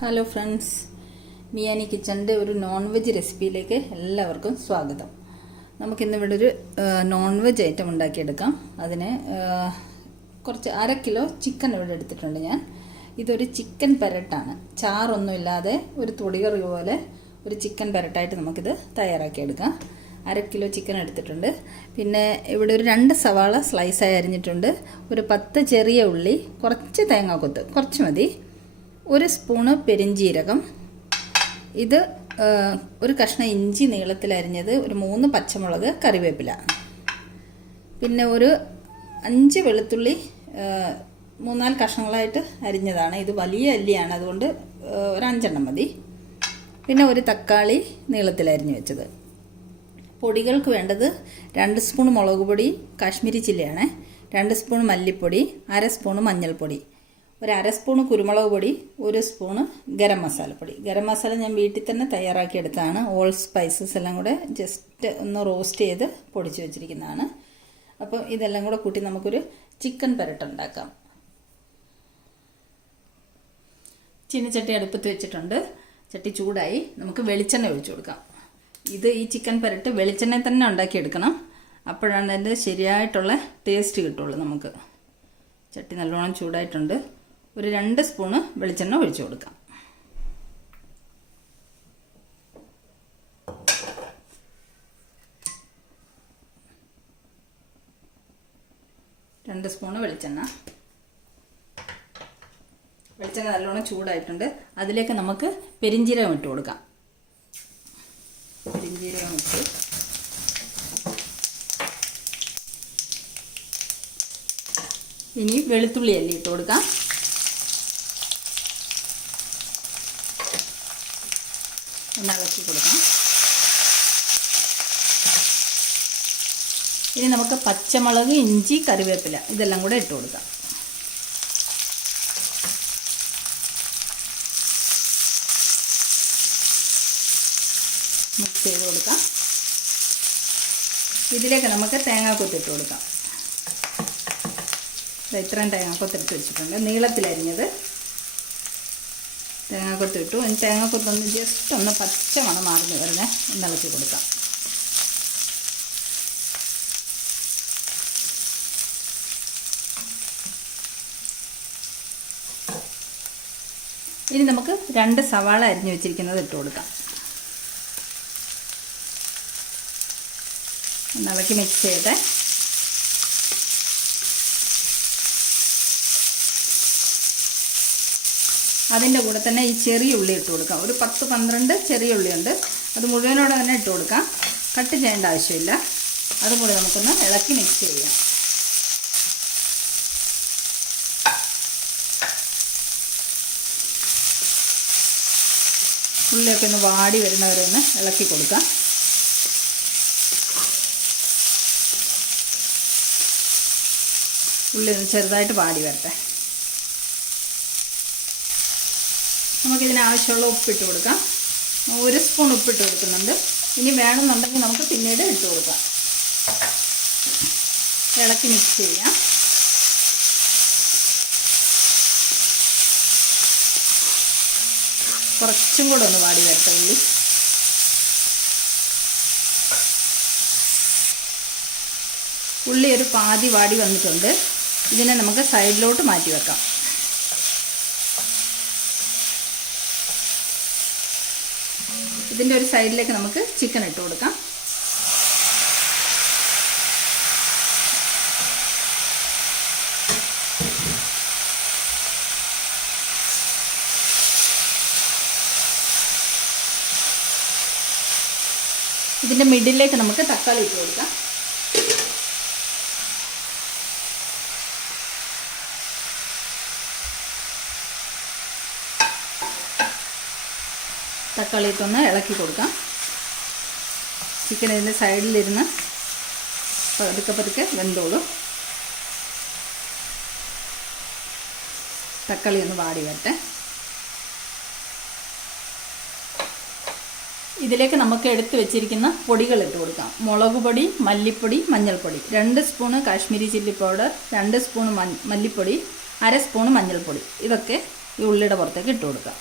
Hello friends, മിയാനി കിച്ചണിൻ്റെ ഒരു non veg റെസിപ്പിയിലേക്ക് എല്ലാവർക്കും സ്വാഗതം. നമുക്കിന്നിവിടെ ഒരു നോൺ വെജ് ഐറ്റം ഉണ്ടാക്കിയെടുക്കാം. അതിന് കുറച്ച് 1/2 കിലോ ചിക്കൻ ഇവിടെ എടുത്തിട്ടുണ്ട് ഞാൻ. ഇതൊരു ചിക്കൻ പെരട്ടാണ്, ചാറൊന്നുമില്ലാതെ ഒരു തൊടികറി പോലെ ഒരു ചിക്കൻ പെരട്ടായിട്ട് നമുക്കിത് തയ്യാറാക്കിയെടുക്കാം. 1/2 കിലോ ചിക്കൻ എടുത്തിട്ടുണ്ട്. പിന്നെ ഇവിടെ ഒരു 2 സവാള സ്ലൈസായി അരിഞ്ഞിട്ടുണ്ട്, ഒരു 10 ചെറിയ ഉള്ളി, കുറച്ച് തേങ്ങാക്കൊത്ത്, കുറച്ച് മതി, 1 സ്പൂണ് പെരിഞ്ജീരകം, ഇത് ഒരു കഷ്ണം ഇഞ്ചി നീളത്തിലരിഞ്ഞത്, ഒരു 3 പച്ചമുളക്, കറിവേപ്പില, പിന്നെ ഒരു 5 വെളുത്തുള്ളി 3-4 കഷ്ണങ്ങളായിട്ട് അരിഞ്ഞതാണ്. ഇത് വലിയ അല്ലിയാണ്, അതുകൊണ്ട് ഒരു 5 എണ്ണം മതി. പിന്നെ ഒരു തക്കാളി നീളത്തിലരിഞ്ഞ് വെച്ചത്. പൊടികൾക്ക് വേണ്ടത് 2 സ്പൂൺ മുളക് പൊടി, കാശ്മീരി ചില്ലിയാണ്, 2 സ്പൂൺ മല്ലിപ്പൊടി, 1/2 സ്പൂൺ മഞ്ഞൾപ്പൊടി, ഒരു 1/2 സ്പൂൺ കുരുമുളക് പൊടി, 1 സ്പൂണ് ഗരം മസാലപ്പൊടി. ഗരം മസാല ഞാൻ വീട്ടിൽ തന്നെ തയ്യാറാക്കിയെടുത്തതാണ്. ഓൾ സ്പൈസസ് എല്ലാം കൂടെ ജസ്റ്റ് ഒന്ന് റോസ്റ്റ് ചെയ്ത് പൊടിച്ച് വെച്ചിരിക്കുന്നതാണ്. അപ്പോൾ ഇതെല്ലാം കൂടെ കൂട്ടി നമുക്കൊരു ചിക്കൻ പെരട്ടുണ്ടാക്കാം. ചീനച്ചട്ടി അടുപ്പത്ത് വെച്ചിട്ടുണ്ട്. ചട്ടി ചൂടായി, നമുക്ക് വെളിച്ചെണ്ണ ഒഴിച്ചു കൊടുക്കാം. ഈ ചിക്കൻ പെരട്ട് വെളിച്ചെണ്ണ തന്നെ ഉണ്ടാക്കിയെടുക്കണം, അപ്പോഴാണ് അതിൻ്റെ ശരിയായിട്ടുള്ള ടേസ്റ്റ് കിട്ടുള്ളൂ നമുക്ക്. ചട്ടി നല്ലോണം ചൂടായിട്ടുണ്ട്. ഒരു 2 സ്പൂണ് വെളിച്ചെണ്ണ ഒഴിച്ചു കൊടുക്കാം. 2 സ്പൂണ് വെളിച്ചെണ്ണ നല്ലോണം ചൂടായിട്ടുണ്ട്. അതിലേക്ക് നമുക്ക് പെരിഞ്ജീരകം ഇട്ട് കൊടുക്കാം. പെരിഞ്ജീരകം ഇട്ട് ഇനി വെളുത്തുള്ളി അല്ലി ഇട്ട് കൊടുക്കാം. ഒന്ന് ഇളക്കി കൊടുക്കാം. ഇനി നമുക്ക് പച്ചമുളക്, ഇഞ്ചി, കറിവേപ്പില ഇതെല്ലാം കൂടെ ഇട്ട് കൊടുക്കാം. മിക്സ് ചെയ്ത് കൊടുക്കാം. ഇതിലേക്ക് നമുക്ക് തേങ്ങാക്കൊത്ത് ഇട്ട് കൊടുക്കാം. ഇത്രയും തേങ്ങാക്കൊത്തെടുത്ത് വെച്ചിട്ടുണ്ട്, നീളത്തിലരിഞ്ഞത് തേങ്ങാക്കൊത്ത് ഇട്ടു. തേങ്ങാക്കൊത്തൊന്ന് ജസ്റ്റ് ഒന്ന് പച്ച മണം മാറുന്ന വരെ ഇളക്കി കൊടുക്കാം. ഇനി നമുക്ക് 2 സവാള അരിഞ്ഞു വെച്ചിരിക്കുന്നത് ഇട്ട് കൊടുക്കാം. ഇളക്കി മിക്സ് ചെയ്ത് അതിൻ്റെ കൂടെ തന്നെ ഈ ചെറിയ ഉള്ളി ഇട്ട് കൊടുക്കാം. ഒരു 10-12 ചെറിയ ഉള്ളിയുണ്ട്, അത് മുഴുവനോടെ തന്നെ ഇട്ട് കൊടുക്കാം. കട്ട് ചെയ്യേണ്ട ആവശ്യമില്ല. അതും കൂടി നമുക്കൊന്ന് ഇളക്കി മിക്സ് ചെയ്യാം. ഉള്ളിയൊക്കെ ഒന്ന് വാടി വരുന്നവരെ ഒന്ന് ഇളക്കി കൊടുക്കാം. ഉള്ളി ഒന്ന് ചെറുതായിട്ട് വാടി വരട്ടെ. നമുക്കിതിന് ആവശ്യമുള്ള ഉപ്പിട്ട് കൊടുക്കാം. 1 സ്പൂൺ ഉപ്പിട്ട് കൊടുക്കുന്നുണ്ട്. ഇനി വേണമെന്നുണ്ടെങ്കിൽ നമുക്ക് പിന്നീട് ഇട്ട് കൊടുക്കാം. ഇളക്കി മിക്സ് ചെയ്യാം. കുറച്ചും കൂടെ ഒന്ന് വാടി വരട്ടെ ഉള്ളി. ഉള്ളി ഒരു പാതി വാടി വന്നിട്ടുണ്ട്. ഇതിനെ നമുക്ക് സൈഡിലോട്ട് മാറ്റി വെക്കാം. ഇതിൻ്റെ ഒരു സൈഡിലേക്ക് നമുക്ക് ചിക്കൻ ഇട്ട് കൊടുക്കാം. ഇതിൻ്റെ മിഡിലേക്ക് നമുക്ക് തക്കാളി ഇട്ട് കൊടുക്കാം. തക്കാളി ഇട്ടൊന്ന് ഇളക്കി കൊടുക്കാം. ചിക്കൻ ഇതിൻ്റെ സൈഡിലിരുന്ന് പതുക്കെ വെന്തോളും. തക്കാളി ഒന്ന് വാടി വരട്ടെ. ഇതിലേക്ക് നമുക്ക് എടുത്ത് വെച്ചിരിക്കുന്ന പൊടികൾ ഇട്ട് കൊടുക്കാം. മുളക് പൊടി, മല്ലിപ്പൊടി, മഞ്ഞൾപ്പൊടി, 2 spoon Kashmiri chilli powder, 2 spoon മല്ലിപ്പൊടി, 1/2 സ്പൂൺ മഞ്ഞൾപ്പൊടി. ഇതൊക്കെ ഈ ഉള്ളിയുടെ പുറത്തേക്ക് ഇട്ട് കൊടുക്കാം.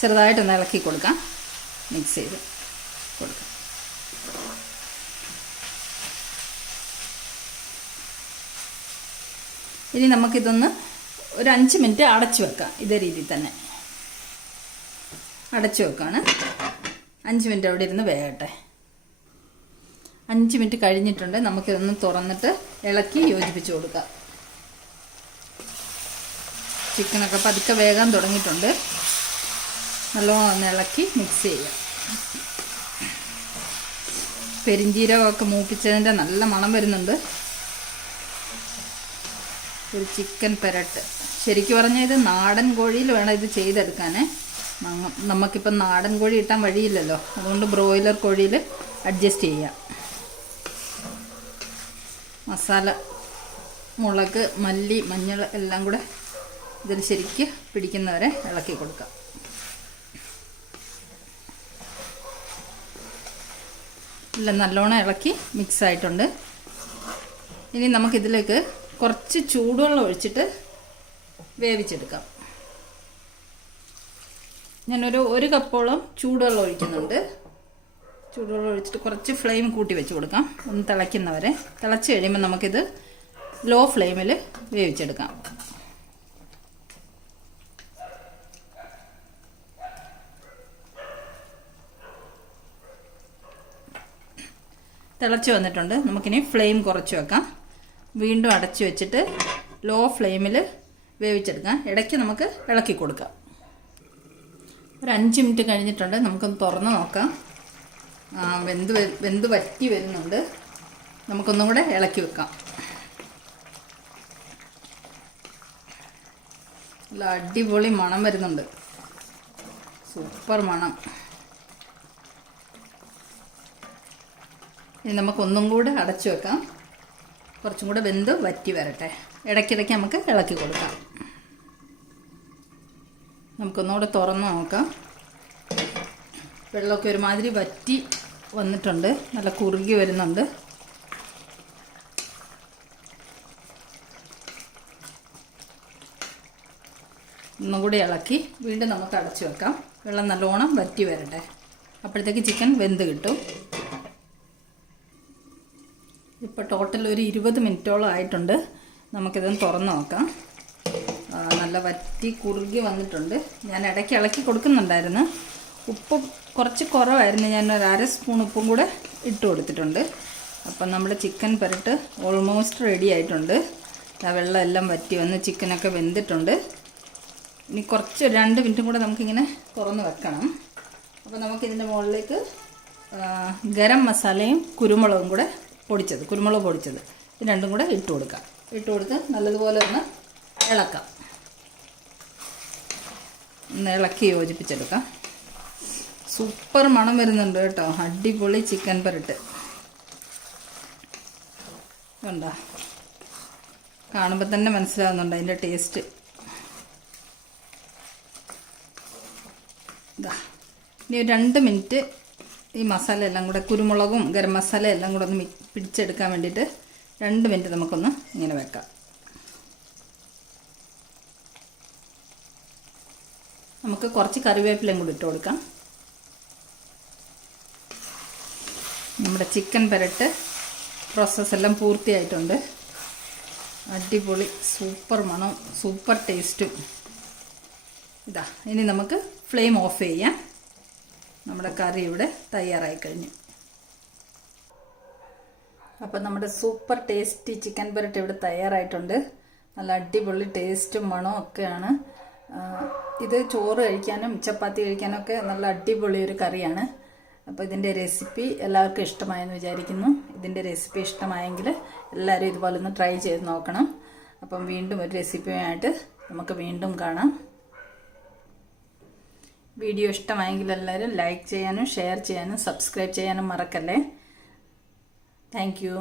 ചെറുതായിട്ടൊന്ന് ഇളക്കി കൊടുക്കാം. മിക്സ് ചെയ്ത് കൊടുക്കാം. ഇനി നമുക്കിതൊന്ന് ഒരു 5 മിനിറ്റ് അടച്ചു വെക്കാം. ഇതേ രീതിയിൽ തന്നെ അടച്ചു വെക്കാണ്. 5 മിനിറ്റ് അവിടെ ഇരുന്ന് വേകട്ടെ. 5 മിനിറ്റ് കഴിഞ്ഞിട്ടുണ്ട്. നമുക്കിതൊന്ന് തുറന്നിട്ട് ഇളക്കി യോജിപ്പിച്ച് കൊടുക്കാം. ചിക്കനൊക്കെ പതുക്കെ വേകാൻ തുടങ്ങിയിട്ടുണ്ട്. നല്ലോണം ഒന്ന് ഇളക്കി മിക്സ് ചെയ്യാം. പെരിഞ്ചീരകമൊക്കെ മൂപ്പിച്ചതിൻ്റെ നല്ല മണം വരുന്നുണ്ട്. ഒരു ചിക്കൻ പെരട്ട്. ശരിക്കും പറഞ്ഞാൽ ഇത് നാടൻ കോഴിയിൽ വേണം ഇത് ചെയ്തെടുക്കാൻ. നമുക്കിപ്പം നാടൻ കോഴി ഇട്ടാൻ വഴിയില്ലല്ലോ, അതുകൊണ്ട് ബ്രോയിലർ കോഴിയിൽ അഡ്ജസ്റ്റ് ചെയ്യാം. മസാല, മുളക്, മല്ലി, മഞ്ഞൾ എല്ലാം കൂടെ ഇതിൽ ശരിക്ക് പിടിക്കുന്നവരെ ഇളക്കി കൊടുക്കാം. എല്ലാം നല്ലോണം ഇളക്കി മിക്സ് ആയിട്ടുണ്ട്. ഇനി നമുക്കിതിലേക്ക് കുറച്ച് ചൂടുവെള്ളം ഒഴിച്ചിട്ട് വേവിച്ചെടുക്കാം. ഞാനൊരു 1 കപ്പോളം ചൂടുവെള്ളം ഒഴിക്കുന്നുണ്ട്. ചൂടുവെള്ളം ഒഴിച്ചിട്ട് കുറച്ച് ഫ്ലെയിം കൂട്ടി വെച്ച് കൊടുക്കാം. ഒന്ന് തിളയ്ക്കുന്നവരെ. തിളച്ച് കഴിയുമ്പോൾ നമുക്കിത് ലോ ഫ്ലെയിമിൽ വേവിച്ചെടുക്കാം. തിളച്ച് വന്നിട്ടുണ്ട്. നമുക്കിനി ഫ്ലെയിം കുറച്ച് വെക്കാം. വീണ്ടും അടച്ചു വെച്ചിട്ട് ലോ ഫ്ലെയിമിൽ വേവിച്ചെടുക്കാം. ഇടയ്ക്ക് നമുക്ക് ഇളക്കി കൊടുക്കാം. ഒരു 5 മിനിറ്റ് കഴിഞ്ഞിട്ടുണ്ട്. നമുക്കൊന്ന് തുറന്ന് നോക്കാം. വെന്ത് വറ്റി വരുന്നുണ്ട്. നമുക്കൊന്നും കൂടെ ഇളക്കി വെക്കാം. നല്ല അടിപൊളി മണം വരുന്നുണ്ട്. സൂപ്പർ മണം. ഇനി നമുക്കൊന്നും കൂടെ അടച്ചു വെക്കാം. കുറച്ചും കൂടെ വെന്ത് വറ്റി വരട്ടെ. ഇടയ്ക്കിടയ്ക്ക് നമുക്ക് ഇളക്കി കൊടുക്കാം. നമുക്കൊന്നുകൂടെ തുറന്ന് നോക്കാം. വെള്ളമൊക്കെ ഒരുമാതിരി വറ്റി വന്നിട്ടുണ്ട്. നല്ല കുറുകി വരുന്നുണ്ട്. ഒന്നും കൂടി ഇളക്കി വീണ്ടും നമുക്ക് അടച്ചു വെക്കാം. വെള്ളം നല്ലോണം വറ്റി വരട്ടെ. അപ്പോഴത്തേക്ക് ചിക്കൻ വെന്ത് കിട്ടും. ഇപ്പോൾ ടോട്ടൽ ഒരു 20 മിനിറ്റോളം ആയിട്ടുണ്ട്. നമുക്കിതൊന്ന് തുറന്ന് നോക്കാം. നല്ല വറ്റി കുറുകി വന്നിട്ടുണ്ട്. ഞാൻ ഇടയ്ക്ക് ഇളക്കി കൊടുക്കുന്നുണ്ടായിരുന്നു. ഉപ്പ് കുറച്ച് കുറവായിരുന്നു. ഞാൻ ഒരു 1/2 സ്പൂൺ ഉപ്പും കൂടെ ഇട്ട് കൊടുത്തിട്ടുണ്ട്. അപ്പം നമ്മുടെ ചിക്കൻ പെരട്ട് ഓൾമോസ്റ്റ് റെഡി ആയിട്ടുണ്ട്. വെള്ളം എല്ലാം വറ്റി വന്ന് ചിക്കനൊക്കെ വെന്തിട്ടുണ്ട്. ഇനി കുറച്ച് 2 മിനിറ്റും കൂടെ നമുക്കിങ്ങനെ തുറന്ന് വെക്കണം. അപ്പോൾ നമുക്കിതിൻ്റെ മുകളിലേക്ക് ഗരം മസാലയും കുരുമുളകും കൂടെ പൊടിച്ചത്, കുരുമുളക് പൊടിച്ചത്, ഇത് രണ്ടും കൂടെ ഇട്ട് കൊടുക്കാം. ഇട്ട് കൊടുത്ത് നല്ലതുപോലെ ഒന്ന് ഇളക്കാം. ഒന്ന് ഇളക്കി യോജിപ്പിച്ചെടുക്കാം. സൂപ്പർ മണം വരുന്നുണ്ട് കേട്ടോ. അടിപൊളി ചിക്കൻ പെരട്ട് കണ്ടോ? കാണുമ്പോൾ തന്നെ മനസ്സിലാവുന്നുണ്ട് അതിൻ്റെ ടേസ്റ്റ്. ഇനി 2 മിനിറ്റ് ഈ മസാല എല്ലാം കൂടെ, കുരുമുളകും ഗരം മസാല എല്ലാം കൂടെ ഒന്ന് പിടിച്ചെടുക്കാൻ വേണ്ടിയിട്ട് 2 മിനിറ്റ് നമുക്കൊന്ന് ഇങ്ങനെ വെക്കാം. നമുക്ക് കുറച്ച് കറിവേപ്പിലയും കൂടി ഇട്ട് കൊടുക്കാം. നമ്മുടെ ചിക്കൻ പെരട്ട് പ്രോസസ്സെല്ലാം പൂർത്തിയായിട്ടുണ്ട്. അടിപൊളി സൂപ്പർ മണം, സൂപ്പർ ടേസ്റ്റും. ഇതാ, ഇനി നമുക്ക് ഫ്ലെയിം ഓഫ് ചെയ്യാം. നമ്മുടെ കറി ഇവിടെ തയ്യാറായി കഴിഞ്ഞു. അപ്പം നമ്മുടെ സൂപ്പർ ടേസ്റ്റി ചിക്കൻ പെരട്ട് ഇവിടെ തയ്യാറായിട്ടുണ്ട്. നല്ല അടിപൊളി ടേസ്റ്റും മണവും ഒക്കെയാണ്. ഇത് ചോറ് കഴിക്കാനും ചപ്പാത്തി കഴിക്കാനും ഒക്കെ നല്ല അടിപൊളി ഒരു കറിയാണ്. അപ്പോൾ ഇതിൻ്റെ റെസിപ്പി എല്ലാവർക്കും ഇഷ്ടമായെന്ന് വിചാരിക്കുന്നു. ഇതിൻ്റെ റെസിപ്പി ഇഷ്ടമായെങ്കിൽ എല്ലാവരും ഇതുപോലെ ഒന്ന് ട്രൈ ചെയ്ത് നോക്കണം. അപ്പം വീണ്ടും ഒരു റെസിപ്പിയുമായിട്ട് നമുക്ക് വീണ്ടും കാണാം. വീഡിയോ ഇഷ്ടമായെങ്കിൽ എല്ലാവരും ലൈക്ക് ചെയ്യാനും ഷെയർ ചെയ്യാനും സബ്സ്ക്രൈബ് ചെയ്യാനും മറക്കല്ലേ. Thank you.